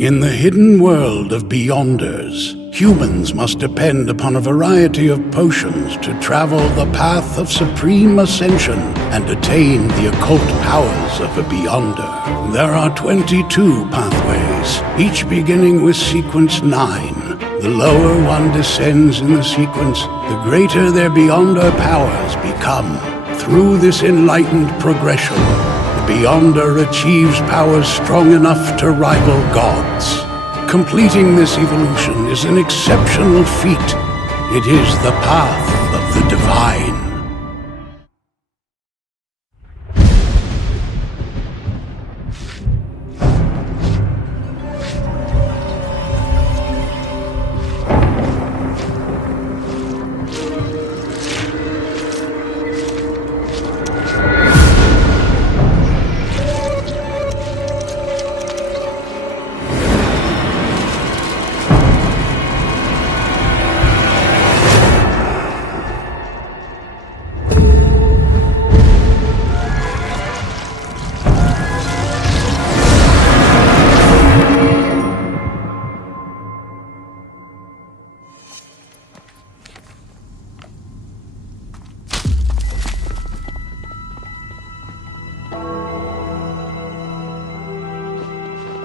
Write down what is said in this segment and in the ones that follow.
In the hidden world of Beyonders, humans must depend upon a variety of potions to travel the path of supreme ascension and attain the occult powers of a Beyonder. There are 22 pathways, each beginning with sequence 9. The lower one descends in the sequence, the greater their Beyonder powers become. Through this enlightened progression, the Beyonder achieves powers strong enough to rival gods. Completing this evolution is an exceptional feat. It is the path of the divine.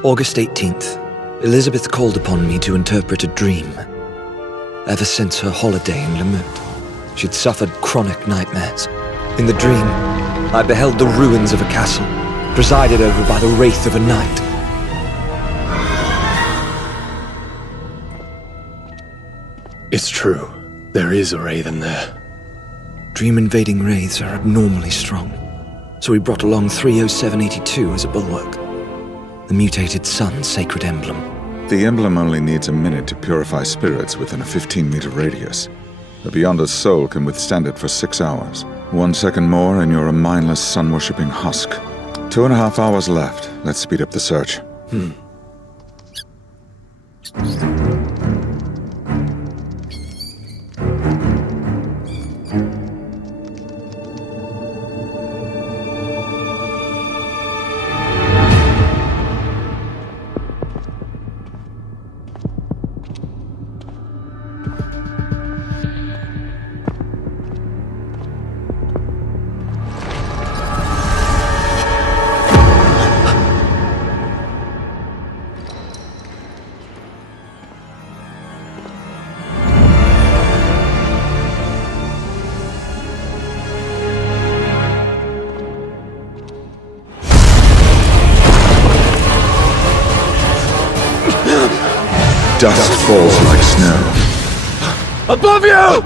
August 18th. Elizabeth called upon me to interpret a dream. Ever since her holiday in Lemut, she'd suffered chronic nightmares. In the dream, I beheld the ruins of a castle, presided over by the wraith of a knight. It's true. There is a Wraithen there. Dream-invading wraiths are abnormally strong, so we brought along 30782 as a bulwark. The mutated sun's sacred emblem. The emblem only needs a minute to purify spirits within a 15-meter radius. The Beyonder's soul can withstand it for 6 hours. 1 second more and you're a mindless sun-worshipping husk. 2.5 hours left. Let's speed up the search. Dust falls like snow. Above you!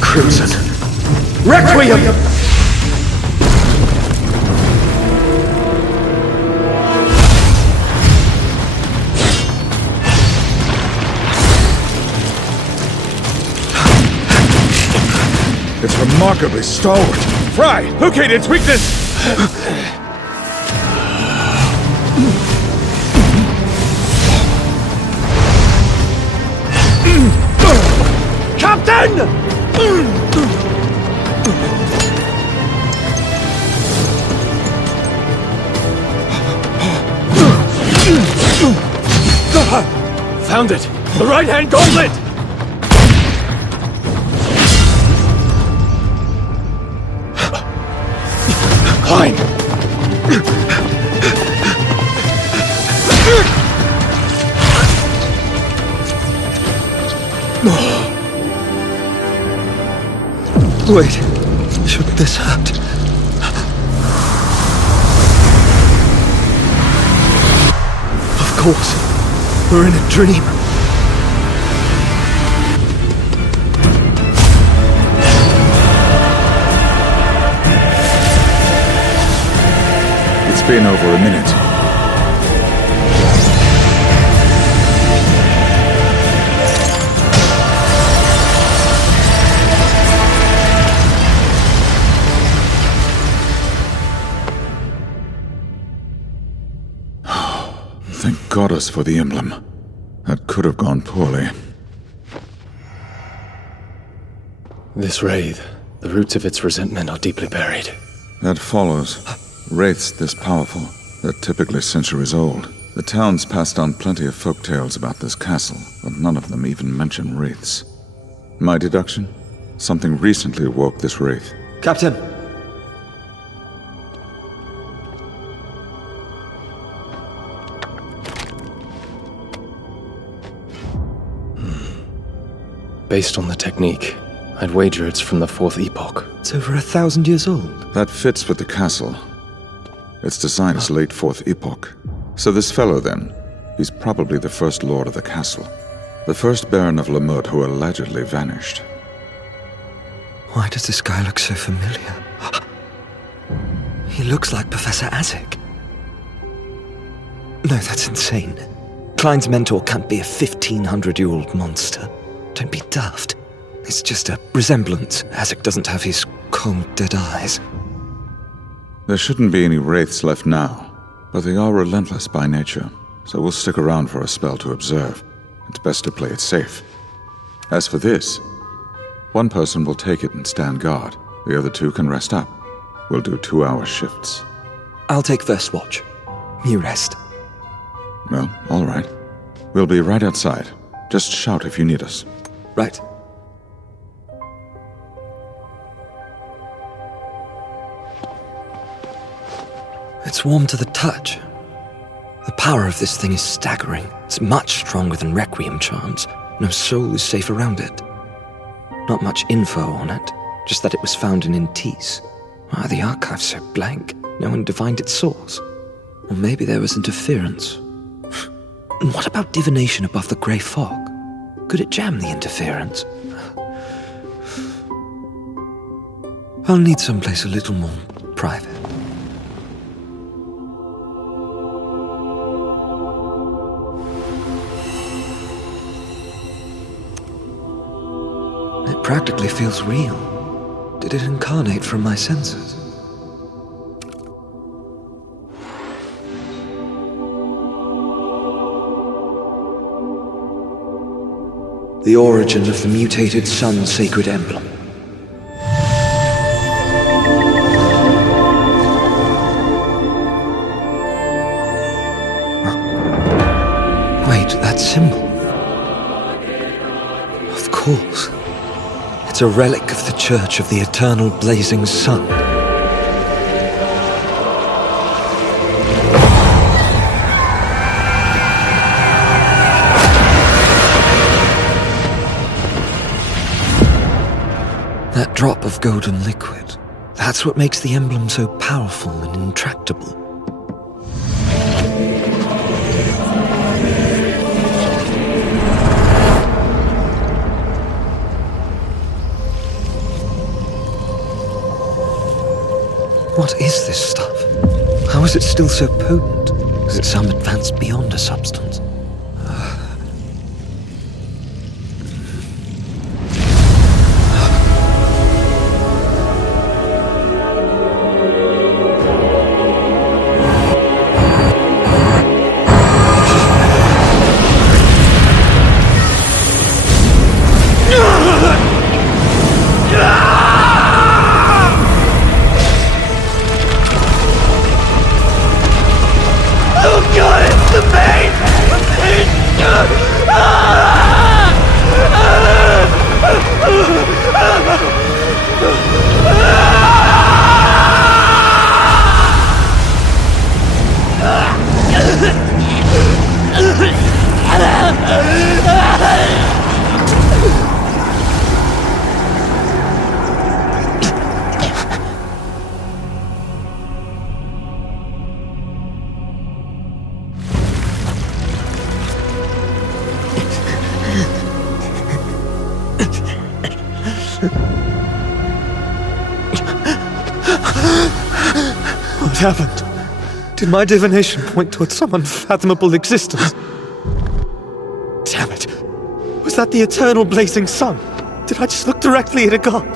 Crimson. Requiem! It's remarkably stalwart. Fry! Locate its weakness! Captain! Found it! The right-hand gauntlet! Climb! Wait, shouldn't this hurt? Of course, we're in a dream. It's been over a minute. goddess for the emblem. That could have gone poorly. This wraith, the roots of its resentment are deeply buried. That follows. Wraiths this powerful, they're typically centuries old. The town's passed on plenty of folk tales about this castle, but none of them even mention wraiths. My deduction? Something recently awoke this wraith. Captain! Based on the technique, I'd wager it's from the 4th epoch. It's over 1,000 years old. That fits with the castle. Its design is late 4th epoch. So this fellow then, he's probably the first lord of the castle. The first Baron of Lamut who allegedly vanished. Why does this guy look so familiar? He looks like Professor Azek. No, that's insane. Klein's mentor can't be a 1,500-year-old monster. Don't be daft. It's just a resemblance. Azek doesn't have his cold, dead eyes. There shouldn't be any wraiths left now, but they are relentless by nature, so we'll stick around for a spell to observe. It's best to play it safe. As for this, one person will take it and stand guard. The other two can rest up. We'll do 2-hour shifts. I'll take first watch. You rest. Well, all right. We'll be right outside. Just shout if you need us. Right. It's warm to the touch. The power of this thing is staggering. It's much stronger than Requiem charms. No soul is safe around it. Not much info on it, just that it was found in Intis. Why are the archives so blank? No one divined its source. Or maybe there was interference. And what about divination above the grey fog? Could it jam the interference? I'll need someplace a little more private. It practically feels real. Did it incarnate from my senses? The origin of the mutated sun's sacred emblem. Wait, that symbol? Of course. It's a relic of the Church of the Eternal Blazing Sun. That drop of golden liquid, that's what makes the emblem so powerful and intractable. What is this stuff? How is it still so potent? Is it some advanced beyond a substance? What happened? Did my divination point towards some unfathomable existence? Damn it! Was that the eternal blazing sun? Did I just look directly at a god?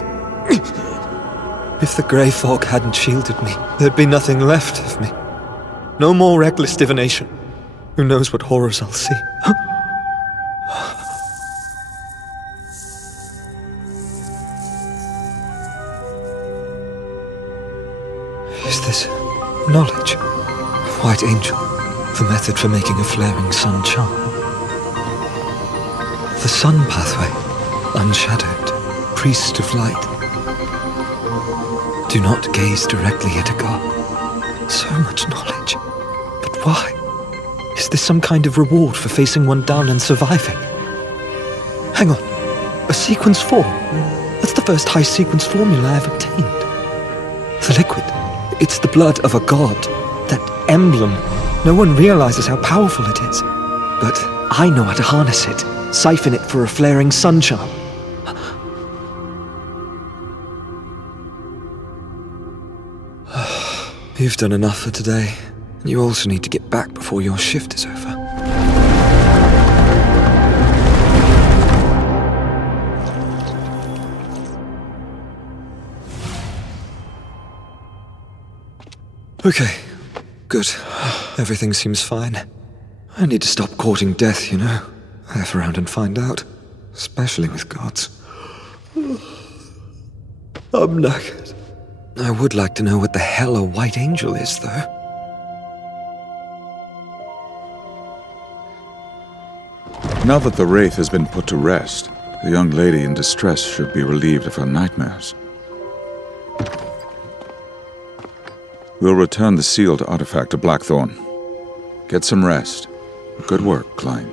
If the grey fog hadn't shielded me, there'd be nothing left of me. No more reckless divination. Who knows what horrors I'll see? Is this knowledge? White Angel, the method for making a flaring sun charm. The sun pathway, unshadowed, priest of light. Do not gaze directly at a god. So much knowledge. But why? Is this some kind of reward for facing one down and surviving? Hang on. A sequence 4? That's the first high sequence formula I've obtained. The liquid. It's the blood of a god. That emblem. No one realizes how powerful it is. But I know how to harness it. Siphon it for a flaring sun charm. You've done enough for today. You also need to get back before your shift is over. Okay, good. Everything seems fine. I need to stop courting death, you know. F around and find out. Especially with gods. I'm knackered. I would like to know what the hell a White Angel is, though. Now that the Wraith has been put to rest, the young lady in distress should be relieved of her nightmares. We'll return the sealed artifact to Blackthorn. Get some rest. Good work, Klein.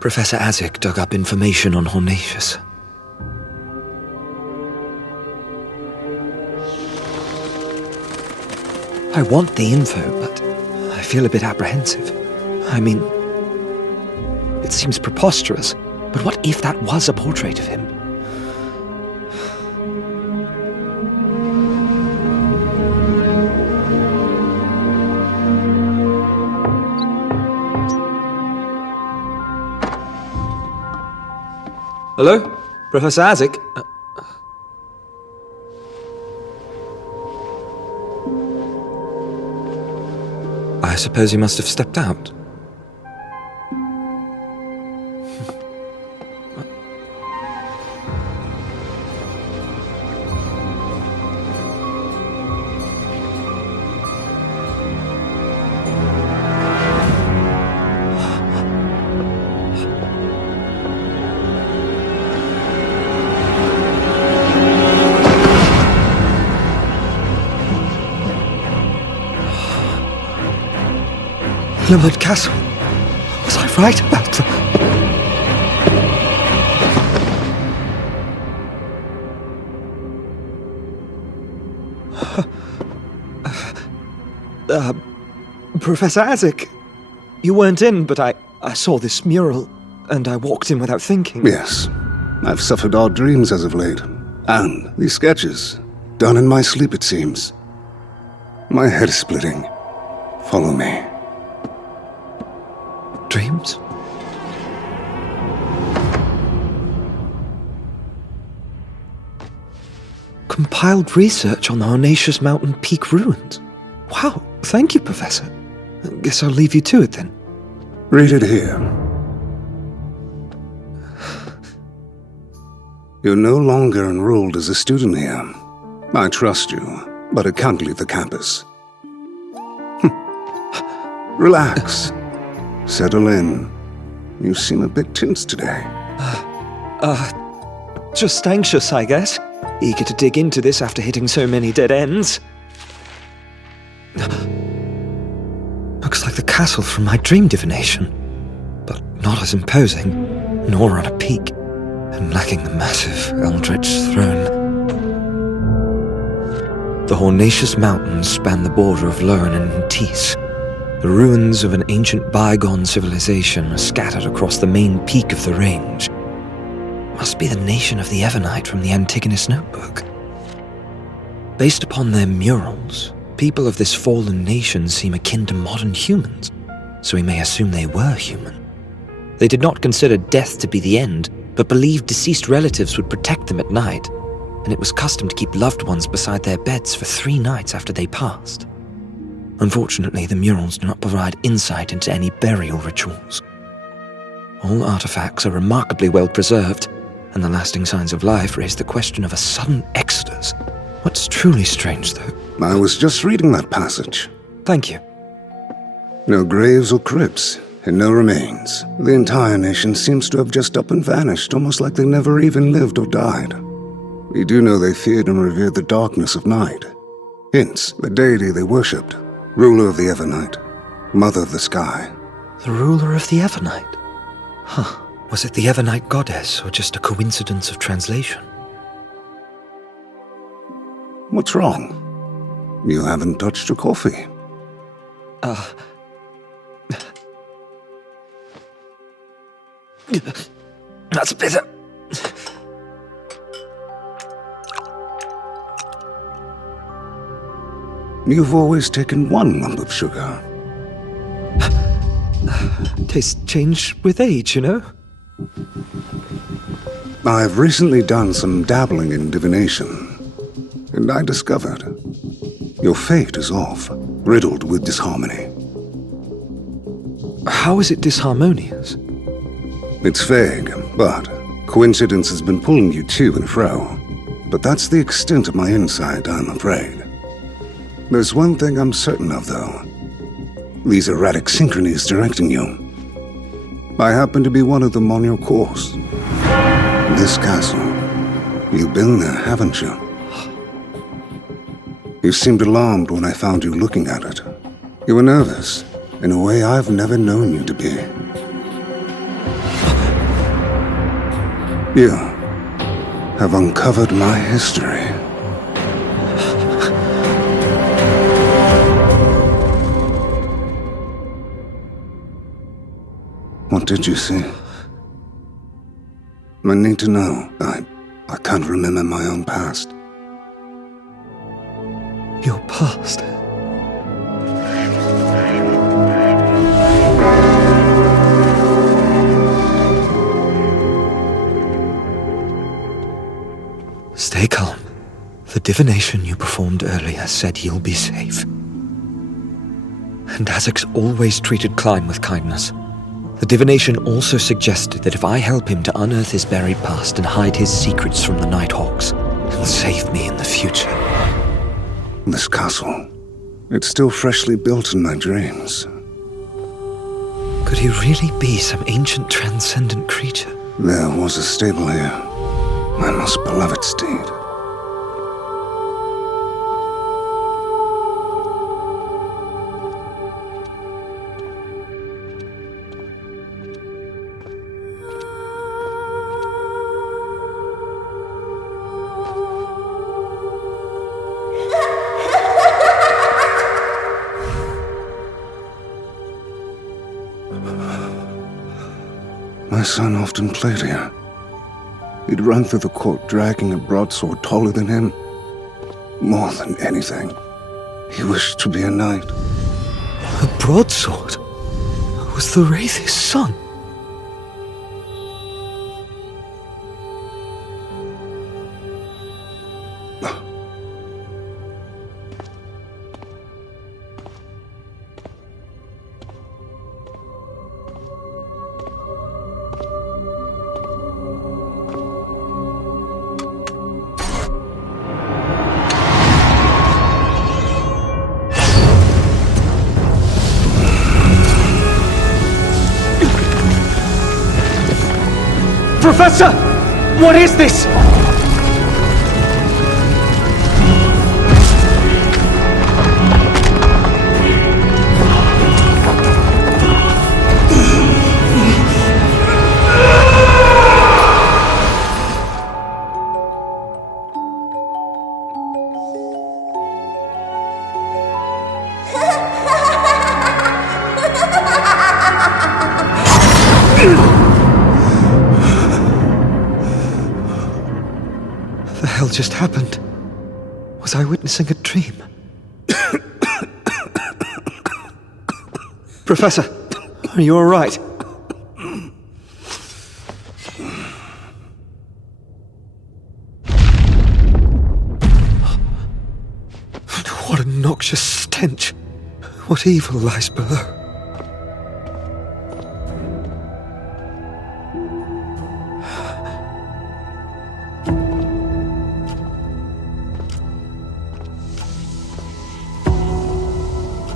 Professor Azik dug up information on Hornatius. I want the info, but I feel a bit apprehensive. I mean, it seems preposterous, but what if that was a portrait of him? Hello? Professor Azik? I suppose he must have stepped out. Limud Castle. Was I right about that? Professor Azik, you weren't in, but I saw this mural, and I walked in without thinking. Yes. I've suffered odd dreams as of late. And these sketches, done in my sleep it seems. My head is splitting. Follow me. Dreams? Compiled research on the Hornatius Mountain Peak ruins. Wow, thank you, Professor. Guess I'll leave you to it then. Read it here. You're no longer enrolled as a student here. I trust you, but I can't leave the campus. Relax. Settle in. You seem a bit tense today. Just anxious, I guess. Eager to dig into this after hitting so many dead ends. Looks like the castle from my dream divination. But not as imposing, nor on a peak, and lacking the massive eldritch throne. The Hornatius Mountains span the border of Loren and Tees. The ruins of an ancient bygone civilization are scattered across the main peak of the range. Must be the nation of the Evernight from the Antigonus Notebook. Based upon their murals, people of this fallen nation seem akin to modern humans, so we may assume they were human. They did not consider death to be the end, but believed deceased relatives would protect them at night, and it was custom to keep loved ones beside their beds for 3 nights after they passed. Unfortunately, the murals do not provide insight into any burial rituals. All artifacts are remarkably well preserved, and the lasting signs of life raise the question of a sudden exodus. What's truly strange, though? I was just reading that passage. Thank you. No graves or crypts, and no remains. The entire nation seems to have just up and vanished, almost like they never even lived or died. We do know they feared and revered the darkness of night. Hence, the deity they worshipped, ruler of the Evernight, mother of the sky. The ruler of the Evernight? Huh. Was it the Evernight goddess, or just a coincidence of translation? What's wrong? You haven't touched your coffee. That's better. You've always taken 1 lump of sugar. Tastes change with age, you know? I've recently done some dabbling in divination, and I discovered your fate is off, riddled with disharmony. How is it disharmonious? It's vague, but coincidence has been pulling you to and fro. But that's the extent of my insight, I'm afraid. There's one thing I'm certain of, though. These erratic synchronies directing you. I happen to be one of them on your course. This castle. You've been there, haven't you? You seemed alarmed when I found you looking at it. You were nervous, in a way I've never known you to be. You have uncovered my history. What did you see? I need to know. I can't remember my own past. Your past? Stay calm. The divination you performed earlier said you'll be safe. And Azek's always treated Klein with kindness. The divination also suggested that if I help him to unearth his buried past and hide his secrets from the Nighthawks, he'll save me in the future. This castle, it's still freshly built in my dreams. Could he really be some ancient transcendent creature? There was a stable here, my most beloved steed. My son often played here. He'd run through the court dragging a broadsword taller than him. More than anything, he wished to be a knight. A broadsword? Was the Wraith his son? Professor! What is this? the hell just happened? Was I witnessing a dream? Professor, are you all right? What a noxious stench. What evil lies below?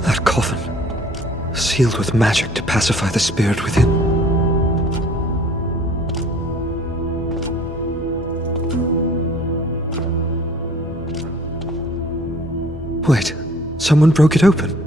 That coffin, sealed with magic to pacify the spirit within. Wait, someone broke it open.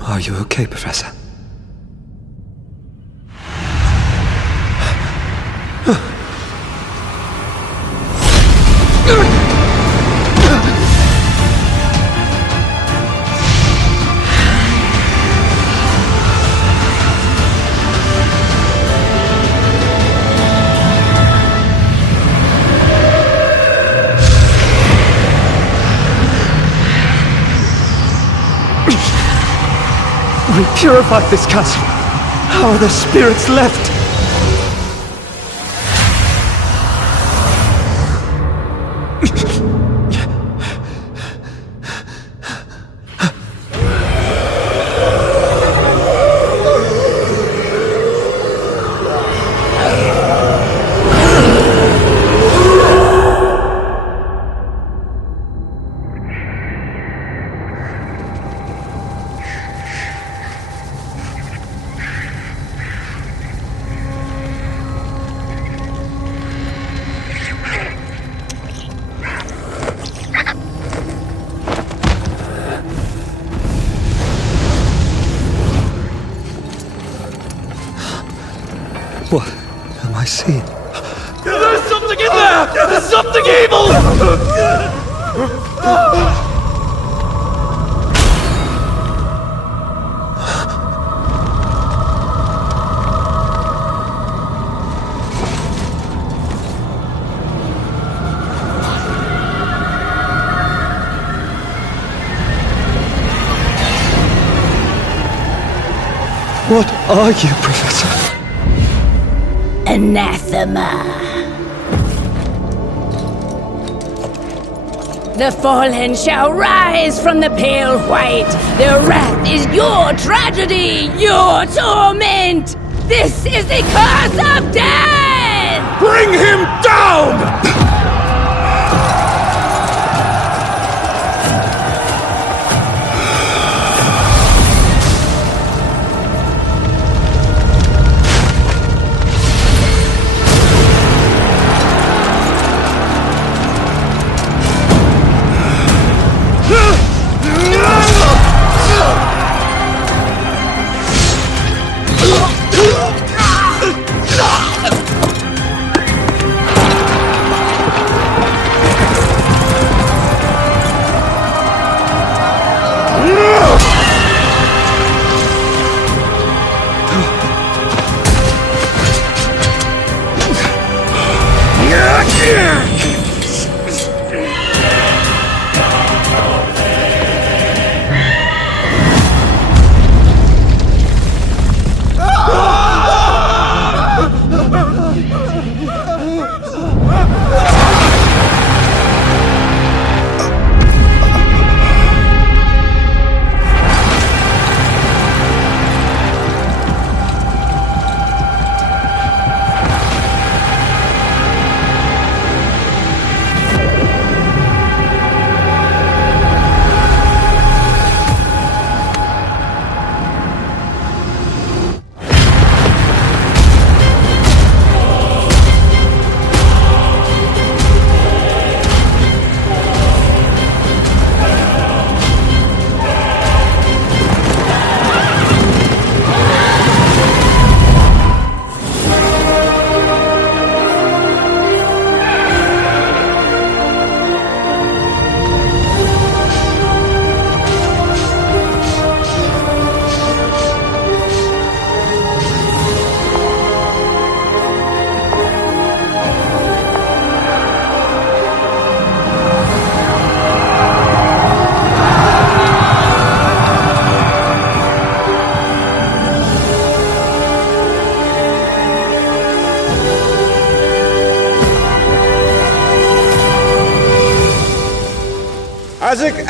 Are you okay, Professor? We purified this castle. How are the spirits left? What am I seeing? There's something in there! There's something evil! What are you, Professor? Anathema. The fallen shall rise from the pale white. Their wrath is your tragedy, your torment. This is the curse of death! Bring him down!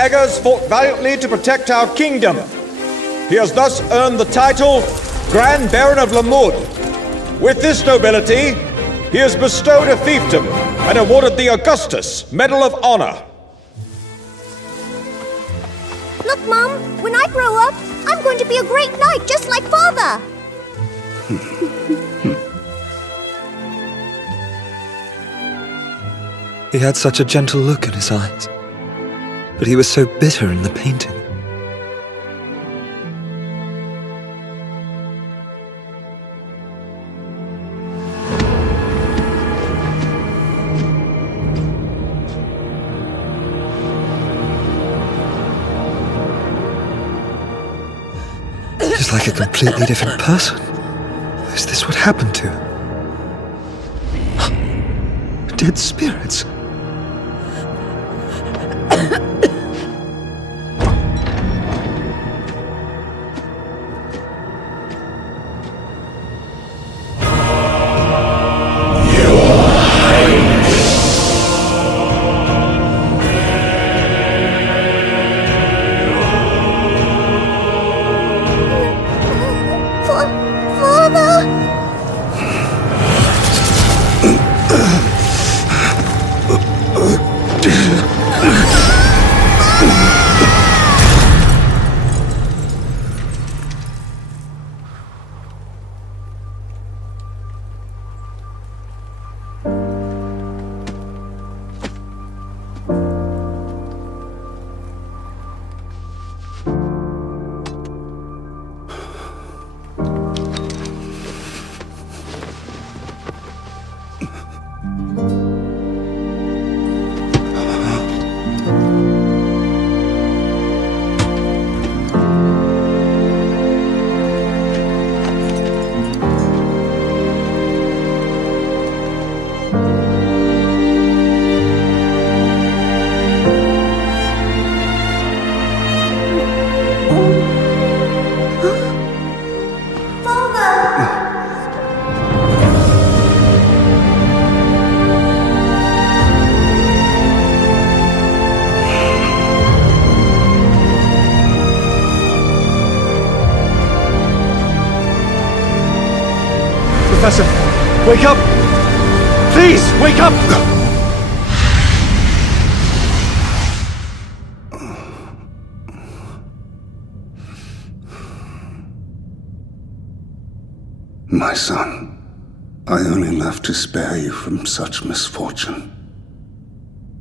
daggers fought valiantly to protect our kingdom. He has thus earned the title Grand Baron of Lamud. With this nobility, he is bestowed a fiefdom and awarded the Augustus Medal of Honor. Look, Mom, when I grow up, I'm going to be a great knight just like Father. He had such a gentle look in his eyes, but he was so bitter in the painting. He's like a completely different person. Is this what happened to him? Dead spirits. Professor, wake up! Please, wake up! My son, I only left to spare you from such misfortune.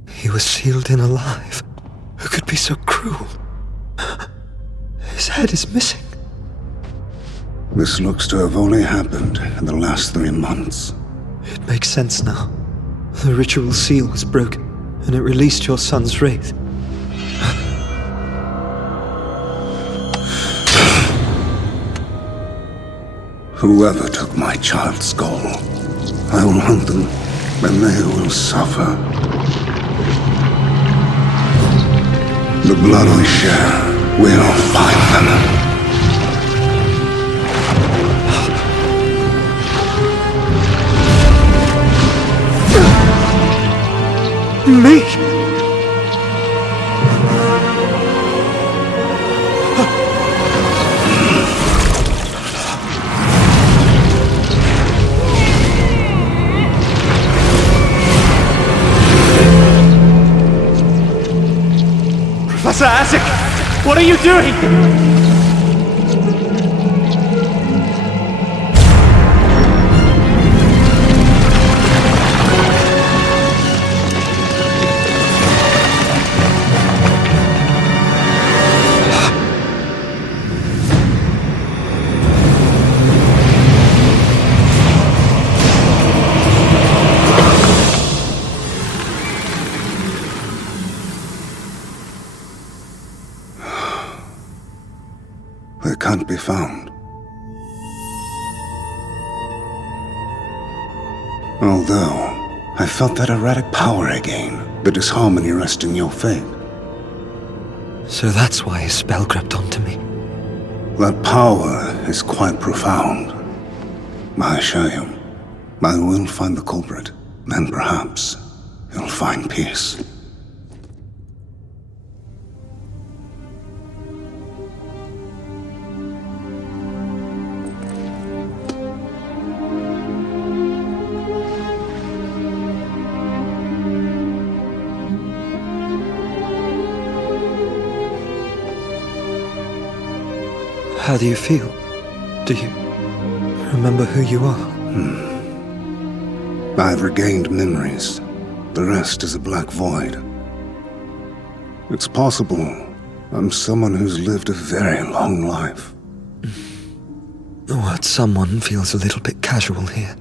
He was sealed in alive. Who could be so cruel? His head is missing. This looks to have only happened in the last 3 months. It makes sense now. The ritual seal was broken, and it released your son's wraith. Whoever took my child's skull, I will hunt them, and they will suffer. The blood we share will find them. Me? Professor Asik, what are you doing? They can't be found. Although, I felt that erratic power again, the disharmony resting your fate. So that's why his spell crept onto me. That power is quite profound. I assure you, I will find the culprit, then perhaps you'll find peace. How do you feel? Do you remember who you are? I've regained memories. The rest is a black void. It's possible I'm someone who's lived a very long life. The word someone feels a little bit casual here.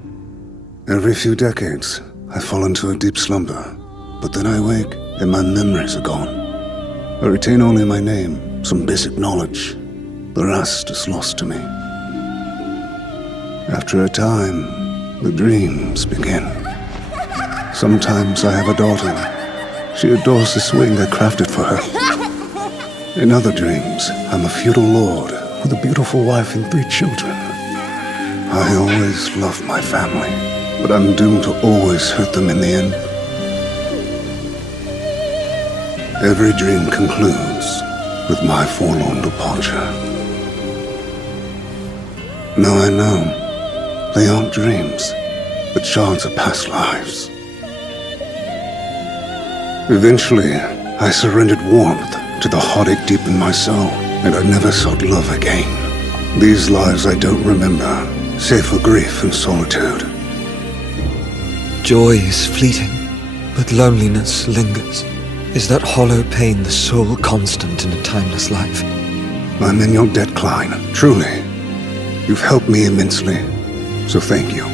Every few decades, I fall into a deep slumber, but then I wake and my memories are gone. I retain only my name, some basic knowledge. The rest is lost to me. After a time, the dreams begin. Sometimes I have a daughter. She adores the swing I crafted for her. In other dreams, I'm a feudal lord with a beautiful wife and 3 children. I always loved my family, but I'm doomed to always hurt them in the end. Every dream concludes with my forlorn departure. Now I know they aren't dreams, but shards of past lives. Eventually, I surrendered warmth to the heartache deep in my soul, and I never sought love again. These lives I don't remember, save for grief and solitude. Joy is fleeting, but loneliness lingers. Is that hollow pain the sole constant in a timeless life? I'm in your debt, Klein, truly. You've helped me immensely, so thank you.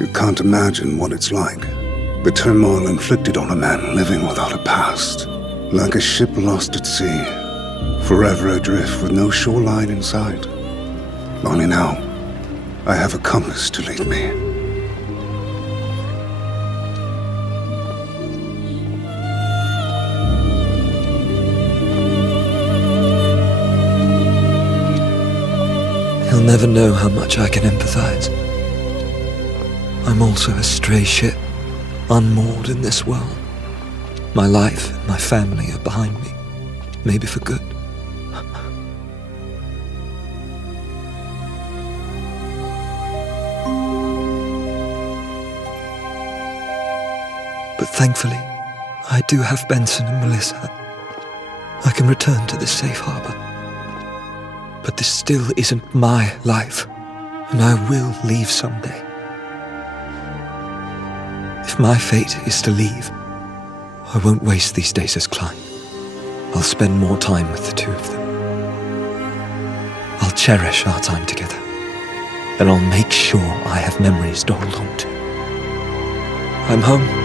You can't imagine what it's like. The turmoil inflicted on a man living without a past. Like a ship lost at sea, forever adrift with no shoreline in sight. Only now, I have a compass to lead me. He'll never know how much I can empathize. I'm also a stray ship, unmoored in this world. My life and my family are behind me, maybe for good. But thankfully, I do have Benson and Melissa. I can return to this safe harbor. But this still isn't my life, and I will leave someday. If my fate is to leave, I won't waste these days as Klein. I'll spend more time with the 2 of them. I'll cherish our time together, and I'll make sure I have memories to hold on to. I'm home.